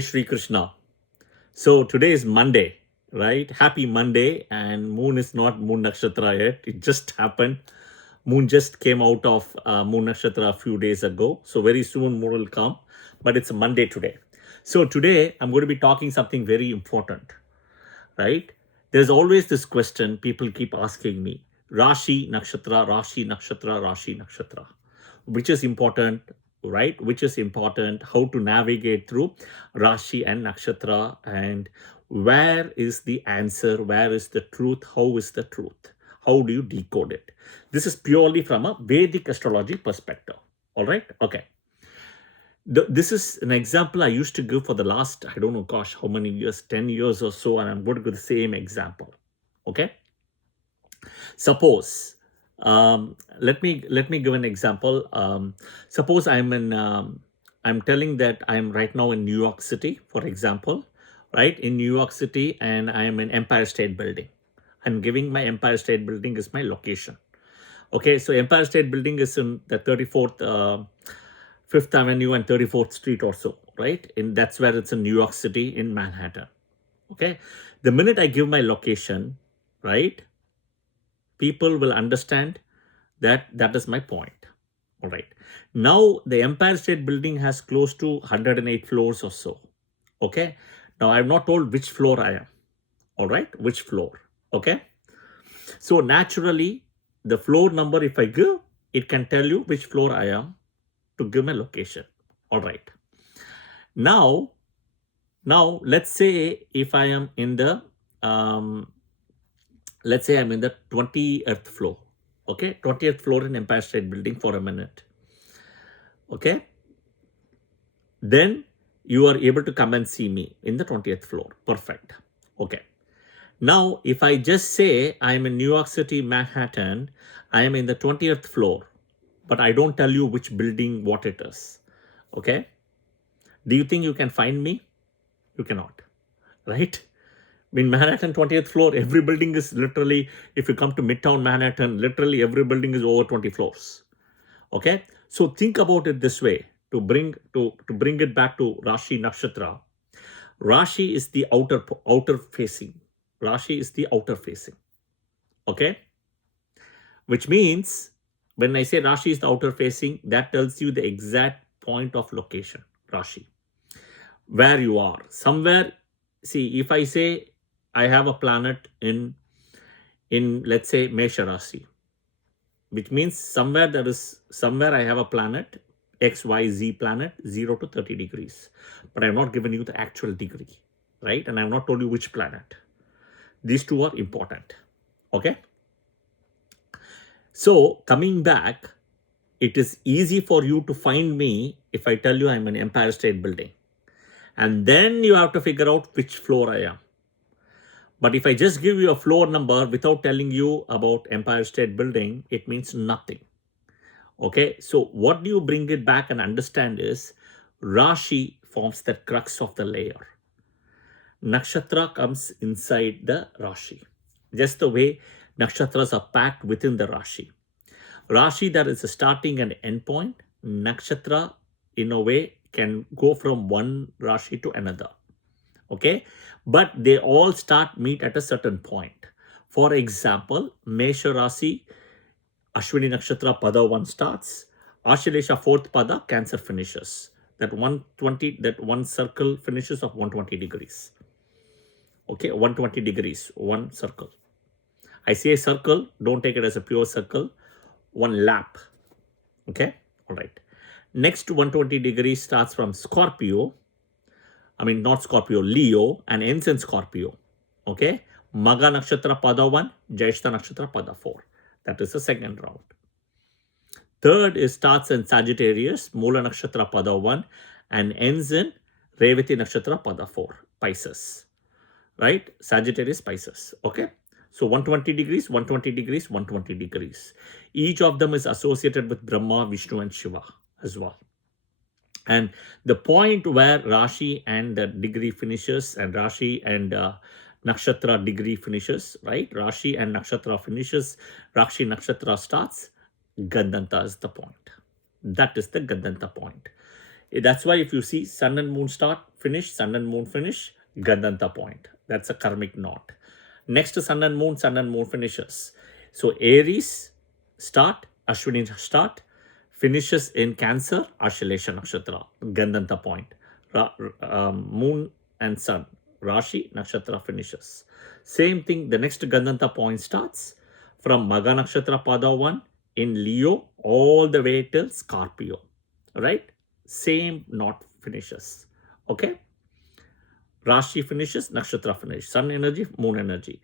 Shri Krishna. So today is Monday, right? Happy Monday, and Moon is not Moon Nakshatra yet. It just happened. Moon just came out of Moon Nakshatra a few days ago. So very soon Moon will come, but it's a Monday today. So today I'm going to be talking something very important, right? There's always this question people keep asking me: Rashi Nakshatra, Rashi Nakshatra, Rashi Nakshatra. Which is important, right? Which is important, how to navigate through Rashi and Nakshatra, and where is the answer, where is the truth, how is the truth, how do you decode it? This is purely from a Vedic astrology perspective. All right, okay. This is an example I used to give for the last, I don't know, gosh, how many years, 10 years or so, and I'm going to give the same example. Okay. Suppose, let me give an example. Suppose I'm telling that I'm right now in New York City, for example, right, in New York City, and I am in Empire State Building. I'm giving my Empire State Building is my location. Okay, so Empire State Building is in the 34th, 5th Avenue and 34th Street or so, right? That's where it's in New York City in Manhattan. Okay, the minute I give my location, right, people will understand that that is my point. All right. Now the Empire State Building has close to 108 floors or so. Okay. Now I'm not told which floor I am. All right. Which floor. Okay. So naturally, the floor number, if I give, it can tell you which floor I am to give my location. All right. Now let's say if I am in the let's say I'm in the 20th floor. Okay, 20th floor in Empire State Building for a minute. Okay, then you are able to come and see me in the 20th floor. Perfect. Okay, now if I just say I'm in New York City, Manhattan, I am in the 20th floor, but I don't tell you which building, what it is. Okay, do you think you can find me? You cannot, right? In Manhattan 20th floor, every building is literally, if you come to Midtown Manhattan, literally every building is over 20 floors. Okay, so think about it this way, to bring it back to Rashi Nakshatra. Rashi is the outer facing. Rashi is the outer facing. Okay, which means when I say Rashi is the outer facing, that tells you the exact point of location. Rashi, where you are, somewhere. See, if I say I have a planet in let's say Mesha Rashi, which means somewhere I have a planet, XYZ planet, 0 to 30 degrees. But I've not given you the actual degree, right? And I've not told you which planet. These two are important. Okay. So coming back, it is easy for you to find me if I tell you I'm an Empire State Building. And then you have to figure out which floor I am. But if I just give you a floor number without telling you about Empire State Building, it means nothing. Okay, so what do you bring it back and understand is Rashi forms the crux of the layer. Nakshatra comes inside the Rashi. Just the way nakshatras are packed within the Rashi. Rashi, there is a starting and end point. Nakshatra, in a way, can go from one Rashi to another. Okay, but they all meet at a certain point. For example, Mesha Rashi, Ashwini Nakshatra Pada 1 starts, Ashalesha 4th Pada, Cancer finishes. That one circle finishes of 120 degrees. Okay, 120 degrees, one circle. I say circle, don't take it as a pure circle, one lap. Okay, all right. Next 120 degrees starts from Scorpio, not Scorpio, Leo, and ends in Scorpio. Okay, Maga Nakshatra Pada 1, Jyeshta Nakshatra Pada 4. That is the second round. Third is starts in Sagittarius, Mula Nakshatra Pada 1, and ends in Revati Nakshatra Pada 4, Pisces. Right? Sagittarius, Pisces. Okay. So 120 degrees, 120 degrees, 120 degrees. Each of them is associated with Brahma, Vishnu, and Shiva as well. And the point where Rashi and the degree finishes, and Rashi and Nakshatra degree finishes, right? Rashi and Nakshatra finishes, Rashi Nakshatra starts, Gandanta is the point. That is the Gandanta point. That's why if you see sun and moon start, finish, sun and moon finish, Gandanta point. That's a karmic knot. Next to sun and moon finishes. So Aries start, Ashwini start, finishes in Cancer, Ashalesha Nakshatra, Gandanta point. Moon and sun, Rashi, Nakshatra finishes. Same thing, the next Gandanta point starts from Maga Nakshatra Pada 1 in Leo all the way till Scorpio, right? Same knot finishes, okay? Rashi finishes, Nakshatra finishes, sun energy, moon energy.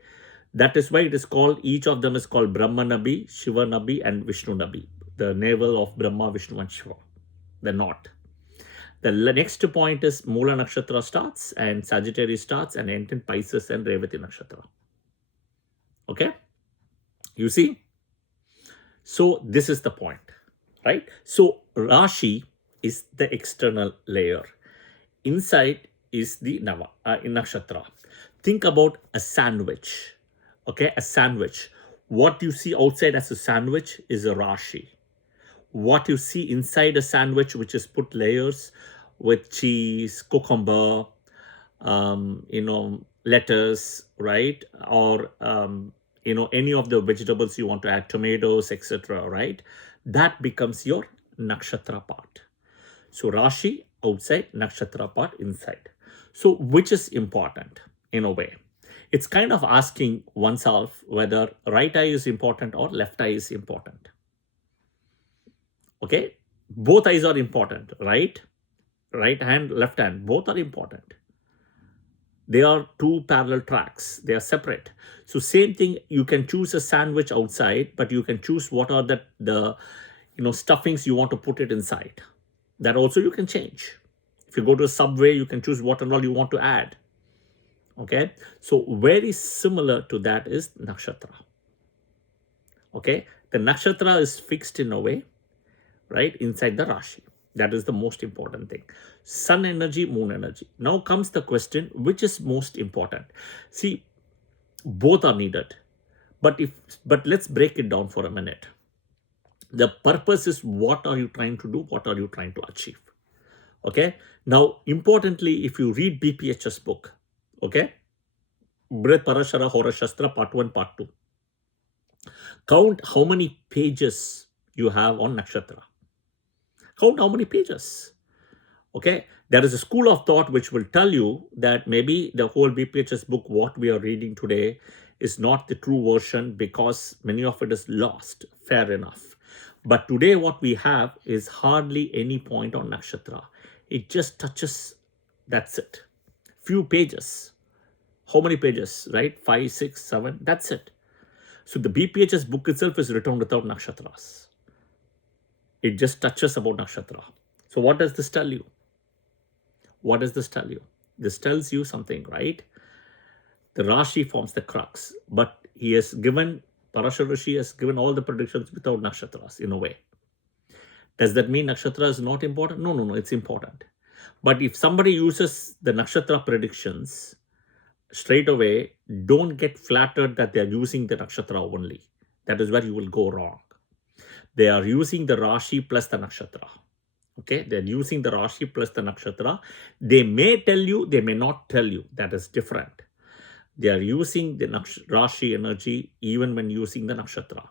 That is why it is called, each of them is called Brahma Nabi, Shiva Nabi and Vishnu Nabi. The navel of Brahma, Vishnu and Shiva, the knot. The next point is Mula Nakshatra starts and Sagittarius starts and ends in Pisces and Revati Nakshatra. Okay? You see? So this is the point, right? So Rashi is the external layer. Inside is the Nakshatra. Think about a sandwich. Okay, a sandwich. What you see outside as a sandwich is a Rashi. What you see inside a sandwich, which is put layers with cheese, cucumber, lettuce, right? Or, any of the vegetables you want to add, tomatoes, etc., right? That becomes your nakshatra part. So Rashi outside, nakshatra part inside. So which is important in a way? It's kind of asking oneself whether right eye is important or left eye is important. Okay, both eyes are important, right? Right hand, left hand, both are important. They are two parallel tracks. They are separate. So same thing, you can choose a sandwich outside, but you can choose what are the stuffings you want to put it inside. That also you can change. If you go to a Subway, you can choose what and all you want to add. Okay, so very similar to that is nakshatra. Okay, the nakshatra is fixed in a way, right, inside the Rashi. That is the most important thing. Sun energy, moon energy. Now comes the question, which is most important? See, both are needed. But let's break it down for a minute. The purpose is, what are you trying to do? What are you trying to achieve? Okay. Now, importantly, if you read BPH's book, okay, Brit Parashara Hora Shastra Part 1, Part 2, count how many pages you have on nakshatra. Count how many pages. Okay, there is a school of thought which will tell you that maybe the whole BPHS book, what we are reading today, is not the true version because many of it is lost. Fair enough. But today what we have is hardly any point on nakshatra. It just touches, that's it. Few pages. How many pages, right? 5, 6, 7, that's it. So the BPHS book itself is written without nakshatras. It just touches about nakshatra. So what does this tell you? What does this tell you? This tells you something, right? The Rashi forms the crux, but he has given, Parashar Rishi has given all the predictions without nakshatras in a way. Does that mean nakshatra is not important? No, it's important. But if somebody uses the nakshatra predictions straight away, don't get flattered that they are using the nakshatra only. That is where you will go wrong. They are using the Rashi plus the nakshatra. Okay, they're using the Rashi plus the nakshatra. They may tell you, they may not tell you. That is different. They are using the Rashi energy even when using the nakshatra.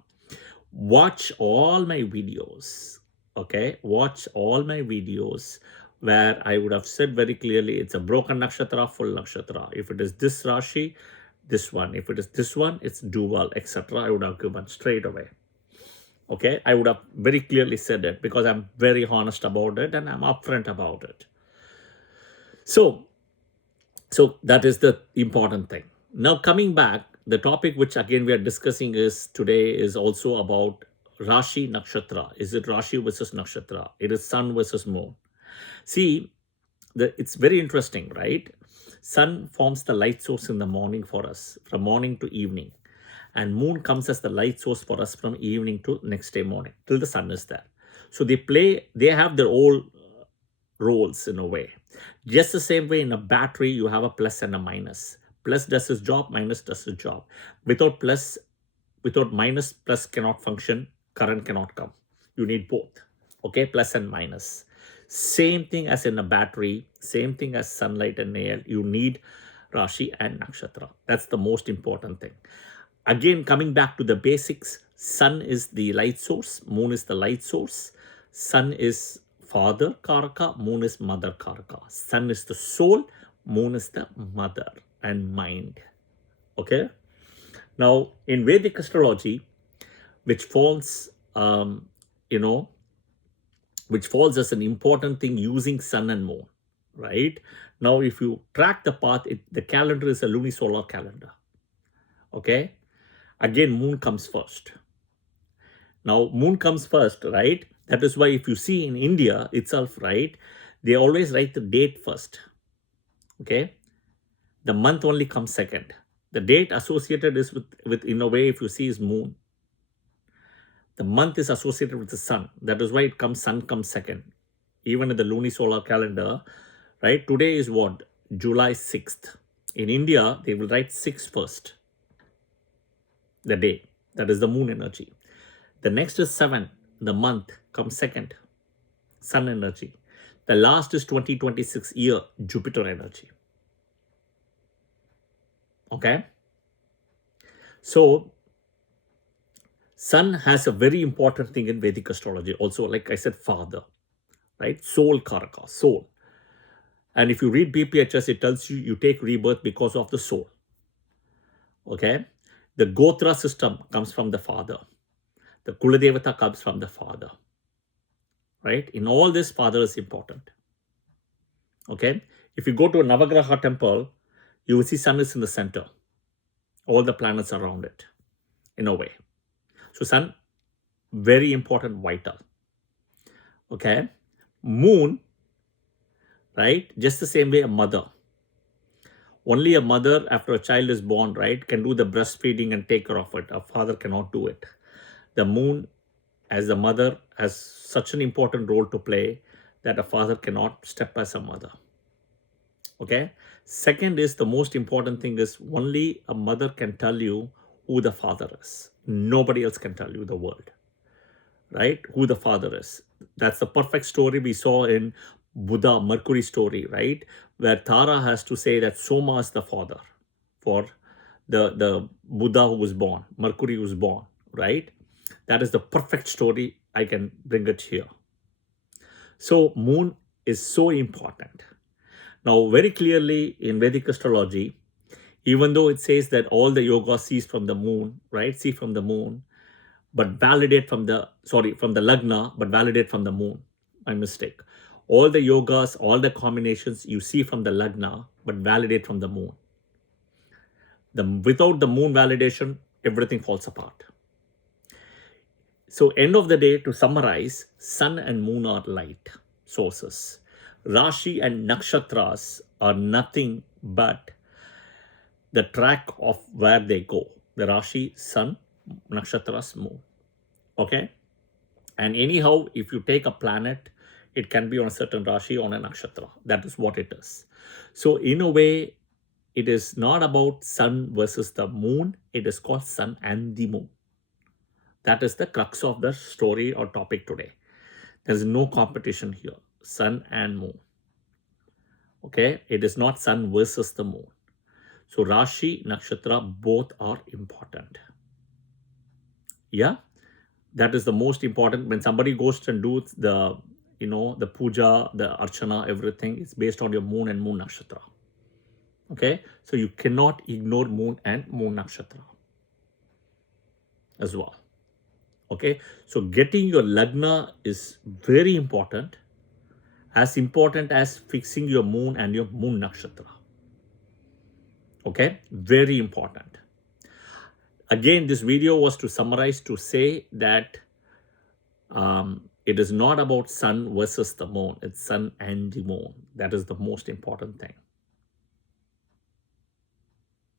Watch all my videos. Okay, watch all my videos where I would have said very clearly it's a broken nakshatra, full nakshatra. If it is this Rashi, this one. If it is this one, it's dual, etc. I would have given straight away. Okay, I would have very clearly said it because I'm very honest about it and I'm upfront about it. So that is the important thing. Now coming back, the topic which again we are discussing is today is also about Rashi Nakshatra. Is it Rashi versus Nakshatra? It is Sun versus Moon. See, it's very interesting, right? Sun forms the light source in the morning for us, from morning to evening. And moon comes as the light source for us from evening to next day morning till the sun is there. So they have their own roles in a way. Just the same way in a battery, you have a plus and a minus. Plus does its job, minus does its job. Without minus, plus cannot function, current cannot come. You need both. Okay, plus and minus. Same thing as in a battery, same thing as sunlight and air. You need Rashi and Nakshatra. That's the most important thing. Again, coming back to the basics, sun is the light source, moon is the light source. Sun is father karaka, moon is mother karaka. Sun is the soul, moon is the mother and mind. Okay. Now, in Vedic astrology, which falls, which falls as an important thing using sun and moon, right? Now, if you track the path, the calendar is a lunisolar calendar. Okay. Again, moon comes first. Now, moon comes first, right? That is why if you see in India itself, right, they always write the date first. Okay. The month only comes second. The date associated is with in a way, if you see, is moon. The month is associated with the sun. That is why sun comes second. Even in the lunisolar calendar, right? Today is what? July 6th. In India, they will write 6 first. The day. That is the moon energy. The next is 7. The month comes second. Sun energy. The last is 2026 year, Jupiter energy. Okay. So, sun has a very important thing in Vedic astrology. Also, like I said, father, right? Soul karaka, soul. And if you read BPHS, it tells you you take rebirth because of the soul. Okay. The Gotra system comes from the father. The Kuladevata comes from the father. Right? In all this, father is important. Okay. If you go to a Navagraha temple, you will see sun is in the center. All the planets around it, in a way. So sun, very important, vital. Okay. Moon, right? Just the same way a mother. Only a mother after a child is born, right, can do the breastfeeding and take care of it. A father cannot do it. The moon, as a mother, has such an important role to play that a father cannot step as a mother. Okay. Second is the most important thing is only a mother can tell you who the father is. Nobody else can tell you the world, right? Who the father is. That's the perfect story we saw in Buddha Mercury story, right? Where Tara has to say that Soma is the father for the Buddha who was born, Mercury was born, right? That is the perfect story. I can bring it here. So moon is so important. Now, very clearly in Vedic astrology, even though it says that all the yoga sees from the moon, right? See from the moon, but validate from the lagna, but validate from the moon. My mistake. All the yogas, all the combinations you see from the lagna, but validate from the moon. Without the moon validation, everything falls apart. So end of the day, to summarize, sun and moon are light sources. Rashi and nakshatras are nothing but the track of where they go. The Rashi, sun, nakshatras, moon. Okay? And anyhow, if you take a planet, it can be on a certain Rashi, on a nakshatra. That is what it is. So in a way, it is not about sun versus the moon. It is called sun and the moon. That is the crux of the story or topic today. There is no competition here. Sun and moon. Okay? It is not sun versus the moon. So Rashi, nakshatra, both are important. Yeah? That is the most important. When somebody goes and do the puja, the archana, everything is based on your moon and moon nakshatra. Okay? So you cannot ignore moon and moon nakshatra as well. Okay? So getting your lagna is very important as fixing your moon and your moon nakshatra. Okay? Very important. Again, this video was to summarize to say that it is not about sun versus the moon. It's sun and the moon. That is the most important thing.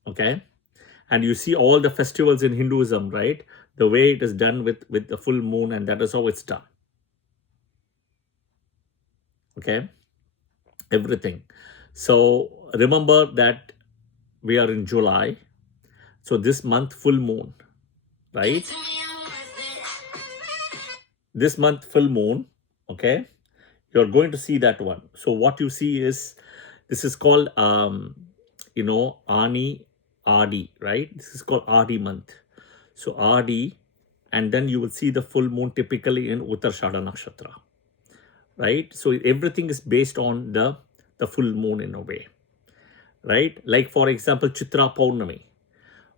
Okay? And you see all the festivals in Hinduism, right? The way it is done with the full moon, and that is how it's done. Okay? Everything. So remember that we are in July. So this month, full moon, right? This month, full moon, okay? You're going to see that one. So what you see is, this is called, Ani Adi, right? This is called Adi month. So Adi, and then you will see the full moon typically in Uttarshada Nakshatra, right? So everything is based on the full moon in a way, right? Like for example, Chitra Paurnami,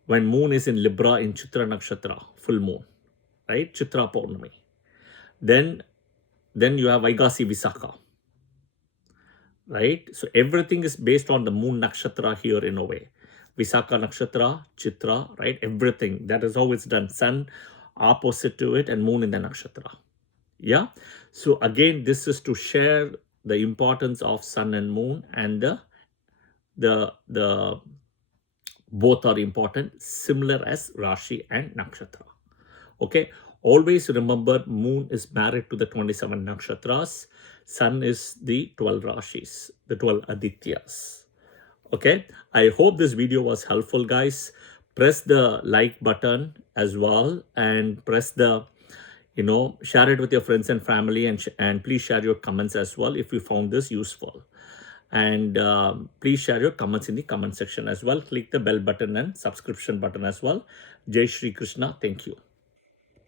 when moon is in Libra in Chitra Nakshatra, full moon, right? Chitra Paurnami. Then you have Vaigasi Visakha, right? So everything is based on the moon nakshatra here in a way. Visakha nakshatra, Chitra, right? Everything. That is how it's done. Sun opposite to it and moon in the nakshatra. Yeah. So again, this is to share the importance of sun and moon, and the both are important, similar as Rashi and Nakshatra. Okay. Always remember, moon is married to the 27 nakshatras. Sun is the 12 Rashis, the 12 Adityas. Okay. I hope this video was helpful, guys. Press the like button as well, and press the, share it with your friends and family, and please share your comments as well if you found this useful. And please share your comments in the comment section as well. Click the bell button and subscription button as well. Jai Shri Krishna. Thank you.